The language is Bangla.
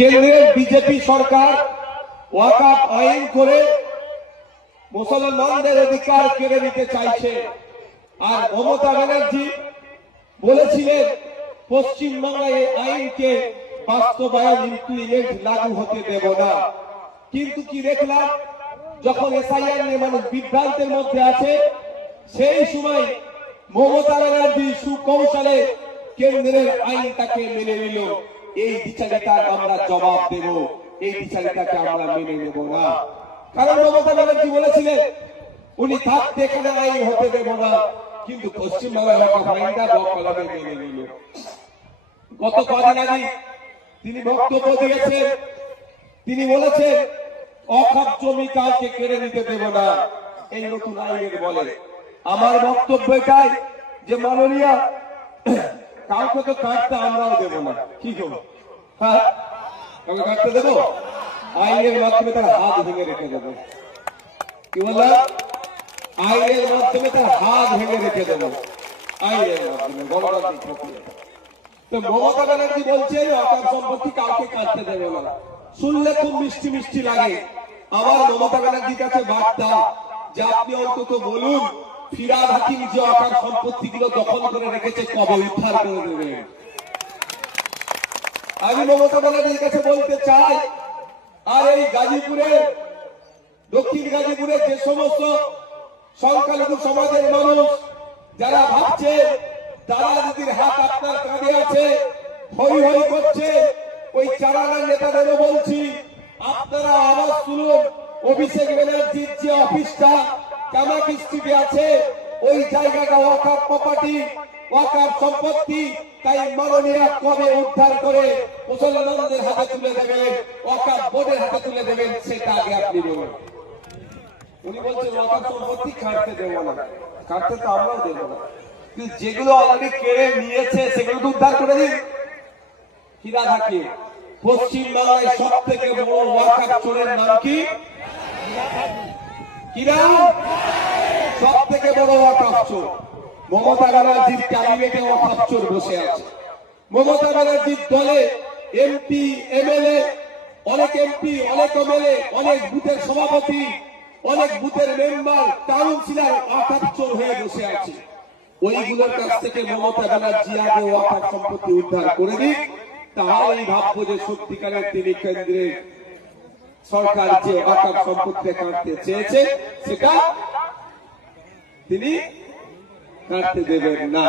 কেন্দ্রের বিজেপি সরকার ওয়াকফ আইন করে মুসলমানদের অধিকার কেড়ে নিতে চাইছে। আর মমতা ব্যানার্জি বলেছিলেন পশ্চিমবাংলায় এই আইনকে বাস্তবায়ন ইমপ্লিমেন্ট লাগু হতে দেব না। কিন্তু কি দেখলাম, যখন এসআইআর নিয়ে মানুষ বিভ্রান্তের মধ্যে আছে, সেই সময় মমতা ব্যানার্জি সুকৌশলে কেন্দ্রের আইনটাকে মেনে নিল। এই বিচারিতার আমরা জবাব দেব, এই বিচারিতাকে আমরা মেনে নেব না। কারণ মমতা ব্যানার্জি বলেছিলেন উনি থাকতে এখানে আইন হতে দেব না, কিন্তু পশ্চিমবাংলার ওয়াকফ আইনটা বকলমে মেনে নিল। গত কদিন আগে তিনি বক্তব্য দিয়েছেন, তিনি বলেছেন ওয়াকফ জমি কাউকে কেড়ে নিতে দেব না, এই নতুন আইনের বলে। আমার বক্তব্য এটাই যে মাননীয়, কাউকে তো কাটতে আমরাও দেব না। কি করবো? হ্যাঁ, কাউকে কাটতে দেবো? আইনের মাধ্যমে তার হাত ভেঙে রেখে দেবো। কি বললাম? আইনের মাধ্যমে তার হাত ভেঙে রেখে দেবো, আইনের মাধ্যমে, গণতান্ত্রিক প্রক্রিয়া। তো মমতা ব্যানার্জি বলছে ওয়াকফ সম্পত্তি কাউকে কাটতে দেবে না। শুনলে খুব মিষ্টি মিষ্টি লাগে। আমার মমতা ব্যানার্জির কাছে বার্তা যে আপনি অন্তত বলুন ফিরহাদ হাকিম যে ওয়াকফ সম্পত্তিগুলো দখল করে রেখেছে কবে উদ্ধার করে দেবেন। আমি মমতা ব্যানার্জির কাছে বলতে চাই, আর এই গাজীপুরে, দক্ষিণ গাজীপুরে যে সমস্ত সংখ্যালঘু সমাজের মানুষ যারা ভাবছে তারা দিদির হাত আপনার কাঁধে আছে, হই হই করছে, ওই চারানা নেতাদেরও বলছি আপনারা আওয়াজ তুলুন। অভিষেক ব্যানার্জির যে অফিসটা কামাকি স্ট্রিটে আছে, ওই জায়গাটা ওয়াকফ প্রপার্টি, ওয়াকফ সম্পত্তি। তাই মাননীয় কবে উদ্ধার করে মুসলমানদের হাতে তুলে দেবেন, ওয়াকফ বোর্ডের হাতে তুলে দেবেন, সেটা আগে আপনি বলুন। উনি বলছেন ওয়াকফ সম্পত্তি কাটতে দেব না, কাটতে তো আমরাও দেব না, কিন্তু যেগুলো অলরেডি কেড়ে নিয়েছে সেগুলো তো উদ্ধার করে দিন। ফিরহাদ হাকিম, পশ্চিমবাংলায় সব থেকে বড় ওয়াকফ চোরের নাম কি? কি নাম? সব থেকে বড় ওয়াকফ চোর। মমতা ব্যানার্জির ক্যাবিনেটে ওয়াকফ চোর বসে আছে। মমতা ব্যানার্জির দলে এমপি, এমএলএ, অনেক এমপি, অনেক এমএলএ, অনেক বুথের সভাপতি, অনেক বুথের মেম্বার, কাউন্সিলর ওয়াকফ চোর হয়ে বসে আছে। ওইগুলোর কাছ থেকে মমতা ব্যানার্জি আগে ওয়াকফ সম্পত্তি উদ্ধার করে দিক, তাহলেই ভাববো যে সত্যিকারের তিনি কেন্দ্রের সরকার যে ওয়াকফ সম্পত্তি কাটতে চেয়েছে সেটা তিনি কাটতে দেবেন না।